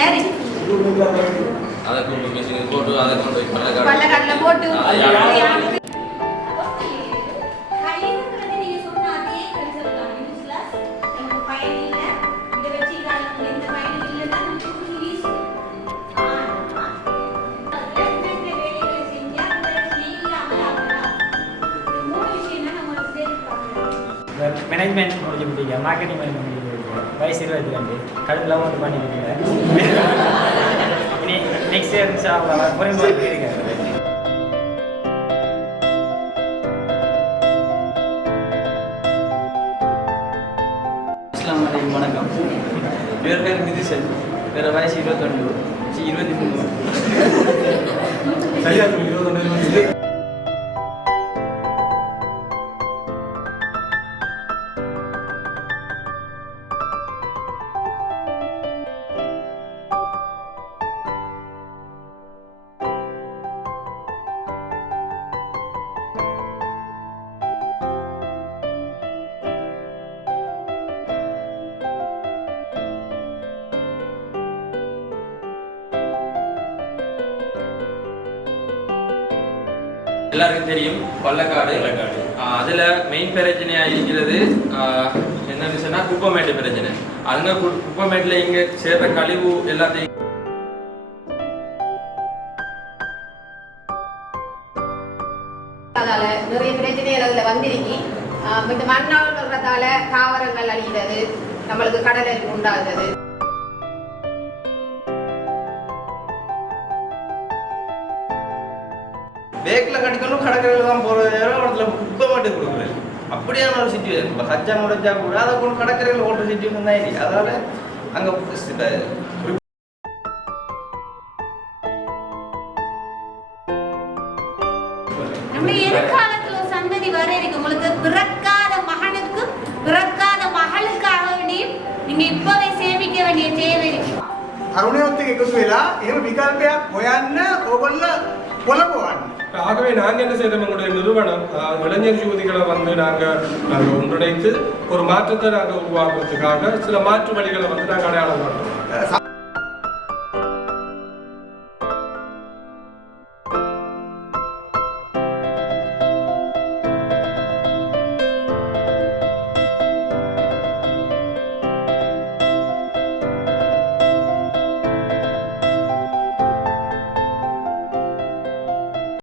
யாரு அதை கொண்டு மிஷினுக்கு போட்டு அதை கொண்டு போய் பல்லக்காட்டில் போட்டு மேனேஜ்மெண்ட் முடிஞ்சு முடியுங்க, மார்க்கெட்டிங் மேனேஜ்மெண்ட் முடிஞ்சு வயசு 22 கடவுளாக வந்து பண்ணிக்கிட்டீங்க. இனி நெக்ஸ்ட் இயர் புரியும்போது இருக்க. அஸ்ஸலாமு அலைக்கும், வணக்கம். இவர் பேர் மிதிசன், வேறு வயசு 23 சரியா 21. எல்லாருக்கும் தெரியும் பள்ளக்காடு. அதுல மெயின் பிரச்சனையா இருக்கிறது என்னன்னு சொன்னா குப்பமேட்டு பிரச்சனை. அங்க குப்பமேட்டுல இங்க சேர்ற கழிவு எல்லாத்தையும் நிறைய பிரச்சனைகள் அதுல வந்திருக்கி. இந்த மண்ணால் வர்றதால தாவரங்கள் அழிகிறது, நம்மளுக்கு கடல் அழிவு உண்டாகுது. பேக்கில் கடிக்கணும், கடற்கரையில் தான் போகிறது, இடத்துல குப்பை மட்டும் கொடுக்குறது. அப்படியான ஒரு சிச்சுவேஷன். இப்போ ஹஜ்ஜா முடிச்சா கூட அதை கொண்டு கடற்கரையில் ஓட்டுற சிச்சுவேஷன் தான் இருக்கு. அதனால அங்கே நம்ம எதிர்காலத்துல ஒரு சந்ததி வர இருக்கு. உங்களுக்கு பிறக்காத மகனுக்கு பிறக்காத மகளுக்காக வேண்டியும் நீங்க இப்பவே சேமிக்க வேண்டிய தேவை இருக்கு. අරුණයොත් එකතු වෙලා එහෙම විකල්පයක් හොයන්න ඕගොල්ලෝ පොළඹවන්න. ஆகவே நாங்கள் என்ன செய்யறோம், எங்களுடைய நிறுவனம் இளைஞர் யுவதிகளை வந்து நாங்கள் ஒன்றிணைத்து ஒரு மாற்றத்தை நாங்கள் உருவாக்குறதுக்காக சில மாற்று வழிகளை வந்து நாங்கள் அடையாளம் காட்டுறோம்.